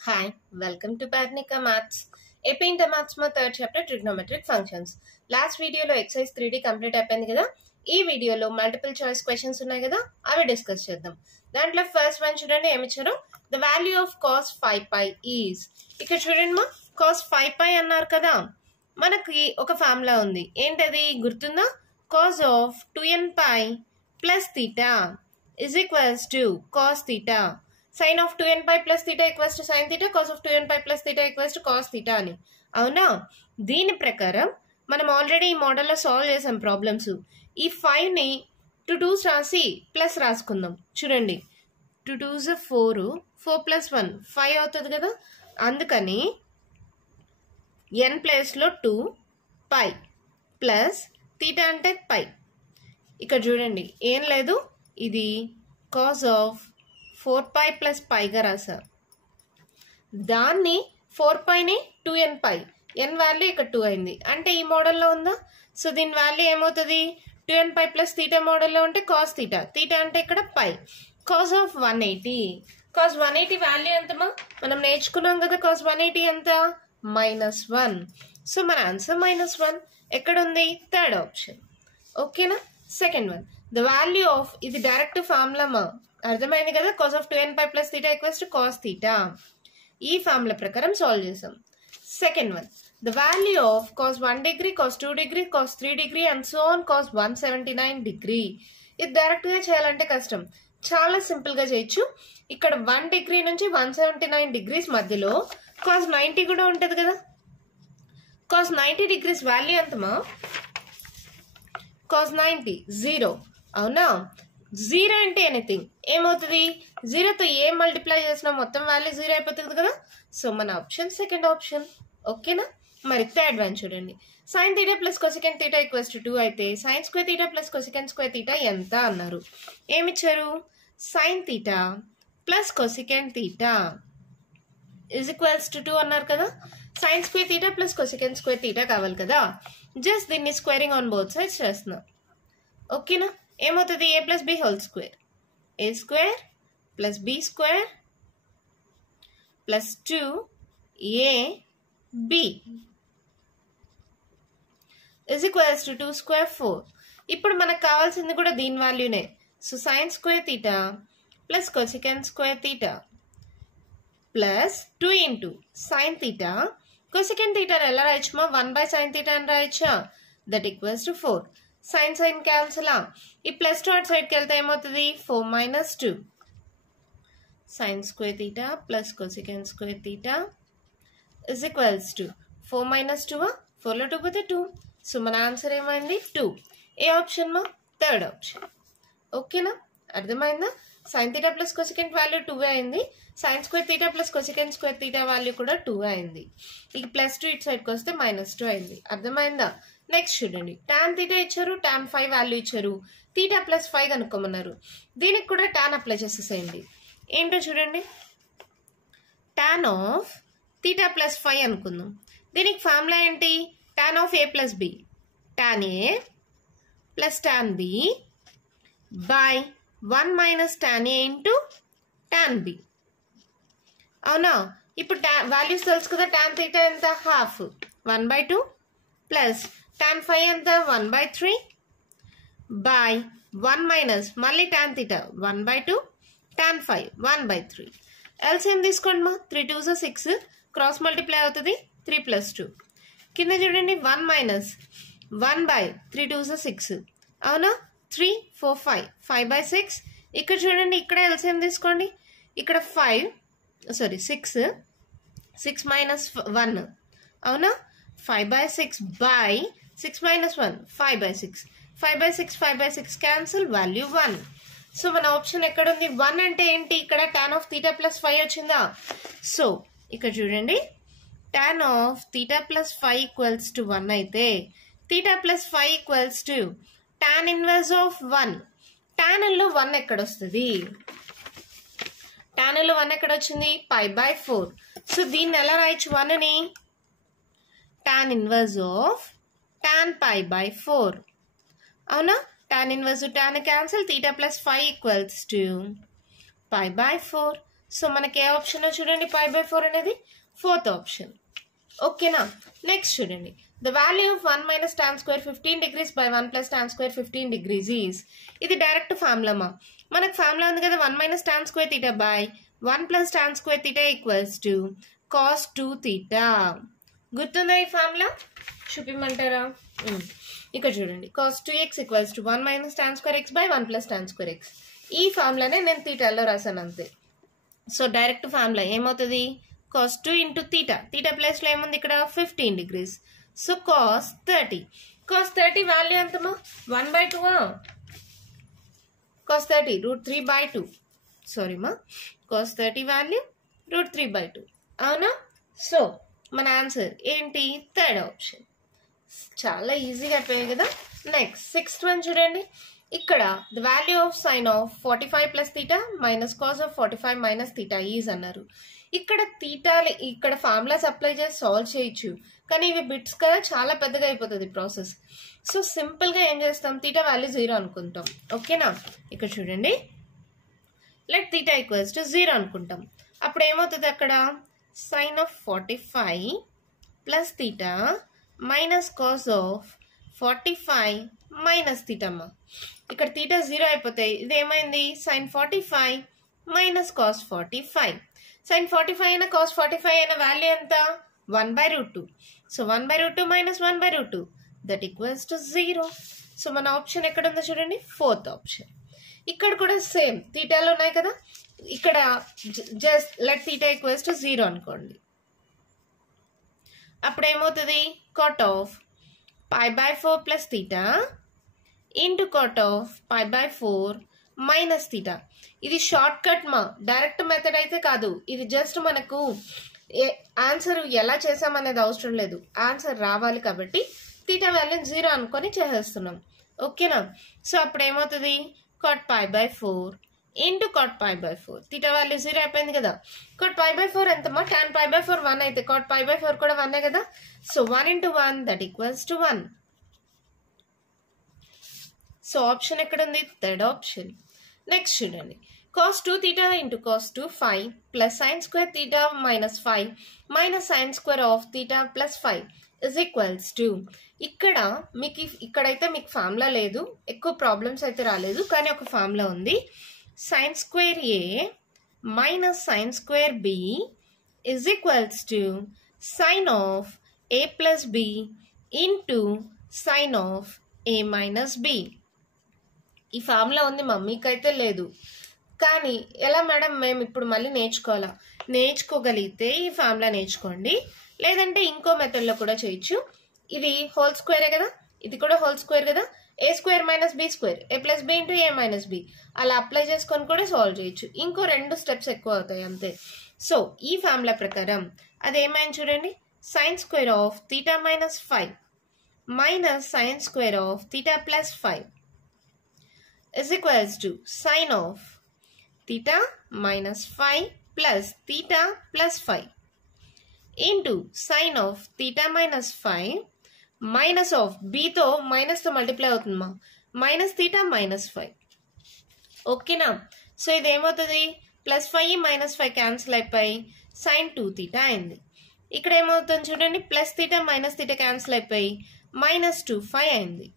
Hi, welcome to Padnika Maths. AP Inter Maths మా third chapter trigonometric functions. Last వీడియోలో exercise 3D complete అయిపోయింది కదా. ఈ వీడియోలో మల్టిపుల్ చాయిస్ క్వశ్చన్స్ ఉన్నాయి కదా, అవి డిస్కస్ చేద్దాం. దాంట్లో ఫస్ట్ వన్ చూడండి, ఏమి ఇచ్చారు? The value of cos 5π is. ఇక్కడ చూడండి మా, కాస్ 5π అన్నారు కదా, మనకి ఒక ఫార్ములా ఉంది. ఏంటది గుర్తుందా? Cos of 2nπ plus theta is equals to cos theta. Sin of 2nπ plus theta equals to sin theta. Cos of 2nπ plus theta equals to cos theta అని. అవునా? దీని ప్రకారం మనం ఆల్రెడీ ఈ మోడల్లో సాల్వ్ చేసాం ప్రాబ్లమ్స్. ఈ 5ని 2 2s రాసి ప్లస్ రాసుకుందాం. చూడండి, 2 2s 4, 4 plus 1 5 అవుతుంది కదా. అందుకని n ప్లేస్లో 2π ప్లస్ థీటా అంటే π. ఇక్కడ చూడండి, ఏం లేదు, ఇది కాస్ ఆఫ్ 4π ప్లస్ పైగా రాశారు. దాన్ని 4πని 2nπ, n వాల్యూ ఇక్కడ 2 అయింది అంటే ఈ మోడల్లో ఉందా. సో దీని వాల్యూ ఏమవుతుంది? 2nπ ప్లస్ థీటా మోడల్లో ఉంటే కాస్ థీటా, థీటా అంటే ఇక్కడ π. కాస్ ఆఫ్ 180, కాస్ 180 వాల్యూ ఎంతమా? మనం నేర్చుకున్నాం కదా, కాస్ 180 ఎంత? -1. సో మన ఆన్సర్ -1 ఎక్కడ ఉంది? Third option. ఓకేనా? Second one, the value of, ఇది డైరెక్ట్ ఫార్ములా మా, అర్థమైంది కదా. Cos of 2nπ plus theta equals to cos theta. ఈ ఫార్ములా ప్రకారం సాల్వ్ చేసాం. Second one, the value of cos 1 degree, cos 2 degree, cos 3 degree and so on cos 179 degree. ఇది direct గా చేయాలంటే కష్టం, చాలా సింపుల్ గా చేయొచ్చు. ఇక్కడ 1 డిగ్రీ నుంచి 179 డిగ్రీస్ మధ్యలో కాస్ 90 కూడా ఉంటది కదా. కాస్ 90 డిగ్రీస్ వాల్యూ ఎంతమా? కాస్ 90 0. అవునా? 0 అంటే ఎనీథింగ్ ఏమవుతుంది? 0తో ఏ మల్టిప్లై చేసినా మొత్తం వాల్యూ 0 అయిపోతుంది కదా. సో మన ఆప్షన్ సెకండ్ ఆప్షన్. ఓకేనా? మరి థర్డ్ వన్ చూడండి, sine theta plus cosecant theta equals to 2 అయితే sine square theta plus cosecant square theta ఎంత అన్నారు. ఏమిచ్చారు? Sine theta plus cosecant theta is equals to 2 అన్నారు కదా. Sine square theta plus cosecant square theta కావాలి కదా. Just దీన్ని స్క్వేరింగ్ ఆన్ బోత్ సైడ్స్ చేస్తున్నా. ఓకేనా? ఏమవుతుంది? a plus B whole square, A square plus B square plus 2ab is equals to 2 square 4. ఇప్పుడు మనకు కావాల్సింది కూడా దీని వాల్యూనే. So sine square theta plus cosecant square theta plus 2 into sine theta. Cosecant థీటాని ఎలా రాయొచ్చుమా? 1/sin థీటా అని రాయొచ్చా? That equals to 4. Sine sine క్యాన్సలా. ఈ ప్లస్ 2 అటు సైడ్కి వెళ్తే ఏమవుతుంది? 4 - 2 sine square theta plus cosecant square theta is equals to 4 - 2. 4లో 2 పోతే 2. సో మన ఆన్సర్ ఏమైంది? 2. ఏ ఆప్షన్ మా? Third option. ఓకేనా? అర్థమైందా? Sine theta plus cosecant value 2 అయింది. Sine square theta plus cosecant square theta value కూడా 2 అయింది. ఇక ప్లస్ 2 ఇటు సైడ్కి వస్తే -2 అయింది. అర్థమైందా? నెక్స్ట్ చూడండి, టాన్ థీటా ఇచ్చారు, టాన్ 5 వాల్యూ ఇచ్చారు, థీటా ప్లస్ 5 కనుక్కోమన్నారు. దీనికి కూడా టాన్ అప్లై చేసేసేయండి. ఏంటో చూడండి, టాన్ ఆఫ్ థీటా ప్లస్ 5 అనుకుందాం. దీనికి ఫార్ములా ఏంటి? Tan of a plus B, tan A plus tan B by 1 minus tan A into tan B. అవునా? ఇప్పుడు వాల్యూస్ తెలుసు కదా. టాన్ థీటా ఎంత? హాఫ్, 1/2 ప్లస్ టాన్ 5 ఎంత? 1/3 బై 1 మైనస్ మళ్ళీ టాన్ థీటా 1/2, టాన్ 5 1/3. ఎల్సిఎం తీసుకోండి మా. 3 2s 6, క్రాస్ మల్టిప్లై అవుతుంది 3 + 2. కింద చూడండి, 1 మైనస్ 1/3 2s 6. అవునా? 3 4 5 5/6. ఇక్కడ చూడండి, ఇక్కడ ఎల్సిఎం తీసుకోండి. ఇక్కడ 6 6 మైనస్ 1. అవునా? 5/6 బై 6 - 1 5/6. 5/6 5/6 cancel, value 1. సో మన ఆప్షన్ ఎక్కడ ఉంది? 1 అంటే ఏంటి? ఇక్కడ టాన్ ఆఫ్ థీటా ప్లస్ 5 వచ్చిందా. సో ఇక్కడ చూడండి, tan of theta plus 5 equals to 1 అయితే theta plus 5 equals to tan inverse of 1. Tan లో 1 ఎక్కడ వస్తుంది? టాన్ లో 1 ఎక్కడ వచ్చింది? π/4. సో దీన్ని ఎలా రాయొచ్చు? 1ని టాన్ ఇన్వర్స్ ఆఫ్ టాన్ π/4. అవునా? Tan inverse tan cancel, theta plus 5 equals to π/4. So మనకి ఏ ఆప్షన్ చూడండి π/4 అనేది ఫోర్త్ ఆప్షన్. ఓకేనా. నెక్స్ట్ చూడండి, the value of 1 minus tan square 15 degrees by 1 plus tan square 15 degrees is. ఇది డైరెక్ట్ ఫార్ములా మా. మనకు ఫార్ములా ఉంది కదా, 1 minus tan square theta by 1 plus tan square theta equals to cos 2 theta. గుర్తుందా ఈ formula? చూపిమంటారా? ఇక్కడ చూడండి, cos 2x equals to 1 minus tan square x by 1 plus tan square x. ఈ ఫార్ములానే నేను థీటాలో రాశాను అంతే. సో డైరెక్ట్ ఫార్ములా ఏమవుతుంది, cos 2 into theta. theta ప్లేస్లో ఏముంది ఇక్కడ 15 degrees. So cos 30. cos 30 వాల్యూ ఎంతమా? 1/2. cos 30 √3/2. సారీ మా, cos 30 వాల్యూ √3/2. అవునా? సో మన ఆన్సర్ ఏంటి? Third option. చాలా ఈజీగా అయిపోయాయి కదా. నెక్స్ట్ 6th వన్ చూడండి, ఇక్కడ the value of sine of 45 plus theta minus cos of 45 minus theta is అన్నారు. ఇక్కడ థీటా ఇక్కడ ఫార్ములాస్ అప్లై చేసి సాల్వ్ చేయొచ్చు, కానీ ఇవి బిట్స్ కదా, చాలా పెద్దగా అయిపోతుంది ప్రాసెస్. సో సింపుల్గా ఏం చేస్తాం, థీటా వాల్యూ 0 అనుకుంటాం. ఓకేనా. ఇక్కడ చూడండి, లెట్ థీటా ఈక్వల్స్ టు 0 అనుకుంటాం. అప్పుడు ఏమవుతుంది, అక్కడ sign of 45 plus theta minus cos of 45 minus theta అమ్మా. ఇక్కడ థీటా 0 అయిపోతాయి. ఇది ఏమైంది, సైన్ 45 minus cos 45. sin 45 అయినా cos 45 అయినా వాల్యూ ఎంత? 1/√2. So 1/√2 minus 1/√2 that equals to 0. So మన ఆప్షన్ ఎక్కడ ఉందో చూడండి, ఫోర్త్ ఆప్షన్. ఇక్కడ కూడా సేమ్ థీటాలో ఉన్నాయి కదా, ఇక్కడ just let theta equals to 0 అనుకోండి. అప్పుడు ఏమవుతుంది, cot of π/4 plus theta into cot of π/4 minus theta. ఇది షార్ట్ కట్ మా, డైరెక్ట్ మెథడ్ అయితే కాదు. ఇది జస్ట్ మనకు ఆన్సర్ ఎలా చేసామనేది అవసరం లేదు, ఆన్సర్ రావాలి కాబట్టి థీటా వాల్యూ 0 అనుకొని చేసేస్తున్నాం. ఓకేనా. సో అప్పుడు ఏమవుతుంది, cot π/4 into cot π/4. Theta value 0 అయిపోయింది కదా. cot π/4 ఎంతమ్మా? tan π/4 1 అయితే cot π/4 కూడా 1 కదా. So 1 into 1 that equals to 1. So option ఎక్కడ ఉంది? Third option. నెక్స్ట్ చూడండి, cos 2 theta into cos 2 phi plus sin square theta minus phi minus sin square of theta plus phi is equals to. ఇక్కడ మీకు ఇక్కడైతే మీకు formula లేదు, ఎక్కువ problems అయితే రాలేదు, కానీ ఒక ఫార్ములా ఉంది. sin square a minus sin square b is equals to sin of a plus b into sin of a minus b. ఈ ఫార్ములా ఉంది మా, మీకైతే లేదు. కానీ ఎలా మేడం, మేము ఇప్పుడు మళ్ళీ నేర్చుకోవాలా? నేర్చుకోగలిగితే ఈ ఫార్ములా నేర్చుకోండి, లేదంటే ఇంకో మెథడ్లో కూడా చేయొచ్చు. ఇది హోల్ స్క్వేరే కదా, ఇది కూడా హోల్ స్క్వేర్ కదా. a² - b², a + b × a - b అలా అప్లై చేసుకొని కూడా సాల్వ్ చేయొచ్చు. ఇంకో 2 స్టెప్స్ ఎక్కువ అవుతాయి అంతే. సో ఈ ఫార్ములా ప్రకారం అదేమైంది చూడండి, sin square of theta minus phi minus sin square of theta plus phi is equals to sin of theta minus phi plus theta plus phi into sin of theta minus phi minus of b తో minus తో multiply అవుతుందమ్మా, minus theta minus phi. ఓకేనా. So ఇది ఏమవుతుంది, +5 - 5 cancel అయిపోయి sin 2 theta అయింది. ఇక్కడ ఏమవుతుంది చూడండి, +θ - θ క్యాన్సిల్ అయిపోయి -2 phi అయింది.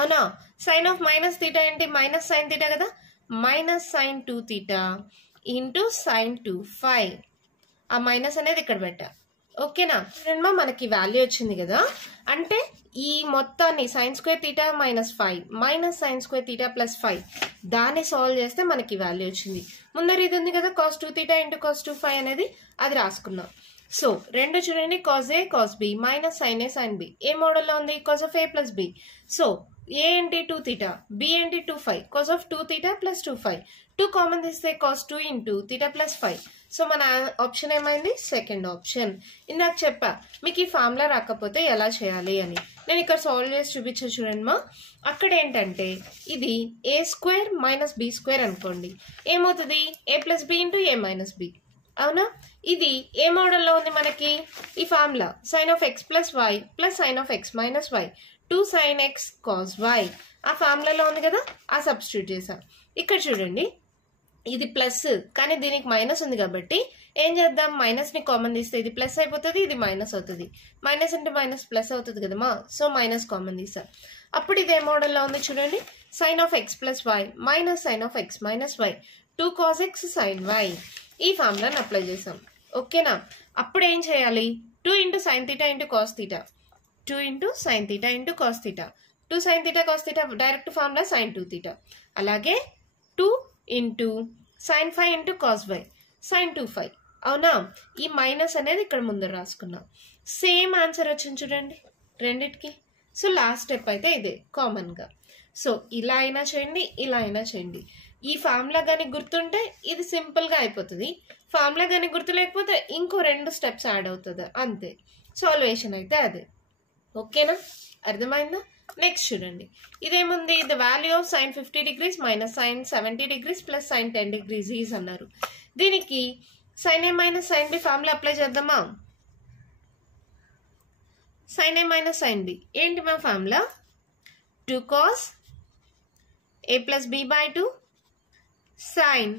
అవునా. సైన్ ఆఫ్ -θ ఏంటి, మైనస్ sin θ కదా, -sin 2 theta into sin 2 phi. ఆ మైనస్ అనేది ఇక్కడ పెట్టా. ఓకేనా. మనకి వాల్యూ వచ్చింది కదా, అంటే ఈ మొత్తాన్ని sin square theta minus phi minus sin square theta plus phi దాన్ని సాల్వ్ చేస్తే మనకి వాల్యూ వచ్చింది. ముందర ఇది ఉంది కదా, cos 2 theta into cos 2 phi అనేది, అది రాసుకున్నాం. సో రెండు చూడండి, cos a cos b minus sin a sin b. ఏ మోడల్లో ఉంది, cos of a plus b. So a ఏంటి 2 theta, b ఏంటి 2 phi, cos of 2 theta plus 2 phi. 2 common తీస్తే cos 2 into theta plus phi. So మన option ఏమైంది, second option. ఇందాక చెప్పా మీకు ఈ ఫార్ములా రాకపోతే ఎలా చేయాలి అని, నేను ఇక్కడ సాల్వ్ చేసి చూపించా చూడండి మా. అక్కడ ఏంటంటే ఇది a² - b² అనుకోండి, ఏమవుతుంది, a + b × a - b. అవునా. ఇది ఏ మోడల్లో ఉంది మనకి, ఈ formula sin of x + y plus sin of x - y 2 sin x cos y ఆ ఫార్ములాలో ఉంది కదా, ఆ సబ్స్టిట్యూట్ చేసా. ఇక్కడ చూడండి, ఇది ప్లస్ కానీ దీనికి మైనస్ ఉంది కాబట్టి ఏం చేద్దాం, మైనస్ ని కామన్ తీస్తే ఇది ప్లస్ అయిపోతుంది, ఇది మైనస్ అవుతుంది. మైనస్ ఇంటూ మైనస్ ప్లస్ అవుతుంది కదమ్మా, సో మైనస్ కామన్ తీస్తాం. అప్పుడు ఇదే మోడల్లో ఉంది చూడండి, sine of X plus Y minus sine of X minus Y 2 cos x sin y. ఈ ఫార్ములాని అప్లై చేసాం. ఓకేనా, అప్పుడు ఏం చేయాలి, 2 into sin theta into cos theta, 2 into sin theta into cos theta, 2 sin theta cos theta direct formula sin 2 theta. అలాగే 2 into sin 5 into cos y sin 2 phi. అవునా, ఈ minus అనేది ఇక్కడ ముందు రాసుకున్నాం. సేమ్ ఆన్సర్ వచ్చింది చూడండి రెండిటికి. సో లాస్ట్ స్టెప్ అయితే ఇదే కామన్గా. సో ఇలా అయినా చేయండి, ఇలా అయినా చేయండి. ఈ ఫార్ములా కానీ గుర్తుంటే ఇది సింపుల్గా అయిపోతుంది. ఫార్ములా కానీ గుర్తు లేకపోతే ఇంకో 2 స్టెప్స్ యాడ్ అవుతుంది అంతే. సాల్వేషన్ అయితే అదే. ఓకేనా, అర్థమైందా? నెక్స్ట్ చూడండి, ఇదేముంది, the value of sine 50 degrees minus sine 70 degrees plus sine 10 degrees is అన్నారు. దీనికి sine A minus sine B formula apply చేద్దామా? Sine A minus sine B ఏంటి మా formula, 2 cos a plus b by 2 sin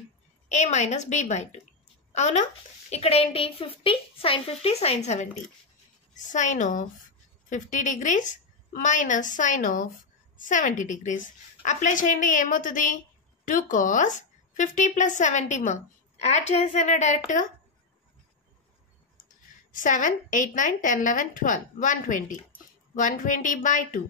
a minus b by 2. అవునా, ఇక్కడ ఏంటి 50 sin 50 sin 70, sin of 50 degrees minus sine of 70 degrees. Apply చేయండి, ఏమవుతుంది, 2 cos 50 plus 70 మా add చేసేనా డైరెక్ట్గా, 7 8 9 10 11 12 120 120 by 2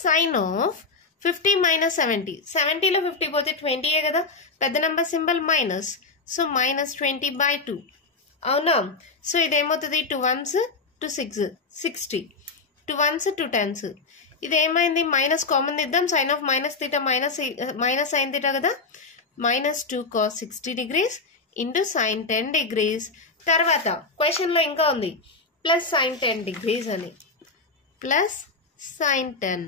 sin ఆఫ్ 50 మైనస్ 70, 70లో 50 పోతే 20ఏ కదా, పెద్ద number symbol minus, so minus 20 by 2. అవునా, సో ఇదేమవుతుంది, 2 ones 2 6 60, 2 ones 2 10s. ఇది ఏమైంది, మైనస్ కామన్ ఇద్దాం, sine of minus theta minus sine theta కదా, minus 2 cos 60 degrees into sine 10 degrees. తర్వాత క్వశ్చన్లో ఇంకా ఉంది ప్లస్ సైన్ 10 degrees అని, ప్లస్ సైన్ 10.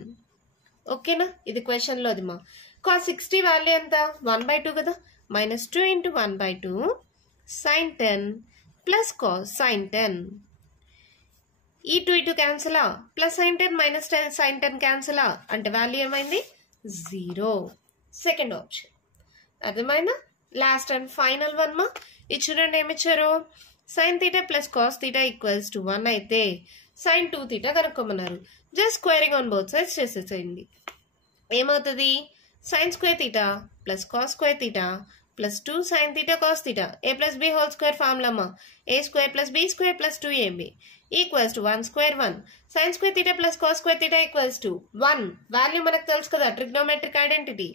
ఓకేనా, ఇది క్వశ్చన్లో అది మా cos 60 వాల్యూ ఎంత 1/2 కదా, minus 2 into 1/2 sine 10 plus cos sine 10. ఈ 2 ఇటు క్యాన్సిలా, ప్లస్ సైన్ 10 మైనస్ సైన్ 10 క్యాన్సిలా, అంటే వాల్యూ ఏమైంది 0. Second option. అర్థమైనా? లాస్ట్ అండ్ ఫైనల్ వన్ మా, ఇది చూడండి ఏమిచ్చారు, sine theta plus cos theta equals to 1 అయితే సైన్ 2 theta కనుక్కోమన్నారు. Just squaring on both sides చేసేసేయండి. ఏమవుతుంది, sine square theta plus cos square theta plus 2 sin theta cos theta a plus b whole square formula ma a square plus b square plus 2ab equals to 1 square 1 sin square theta plus cos square theta equals to 1 value manaku telusu kada trigonometric identity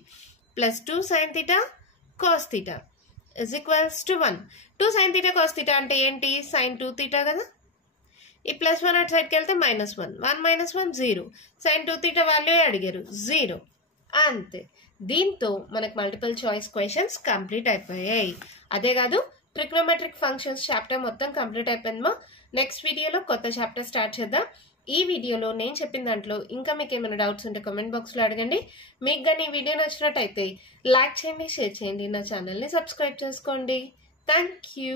plus 2 sin theta cos theta is equals to 1 2 sin theta cos theta ante enti sin 2 theta kada ఈ plus 1 అటు సైడ్కి వెళ్తే -1 1 - 1 0 sin 2 theta value అడిగారు 0 అంతే. దీంతో మనకు multiple choice questions complete అయిపోయాయి. అదే కాదు ట్రిగ్నోమెట్రిక్ ఫంక్షన్స్ చాప్టర్ మొత్తం కంప్లీట్ అయిపోయిందమ్మా. నెక్స్ట్ వీడియోలో కొత్త చాప్టర్ స్టార్ట్ చేద్దాం. ఈ వీడియోలో నేను చెప్పిన దాంట్లో ఇంకా మీకు ఏమైనా డౌట్స్ ఉంటే కామెంట్ బాక్స్లో అడగండి. మీకు కానీ ఈ వీడియో నచ్చినట్టయితే లైక్ చేయండి, షేర్ చేయండి, నా ఛానల్ని సబ్స్క్రైబ్ చేసుకోండి. Thank you.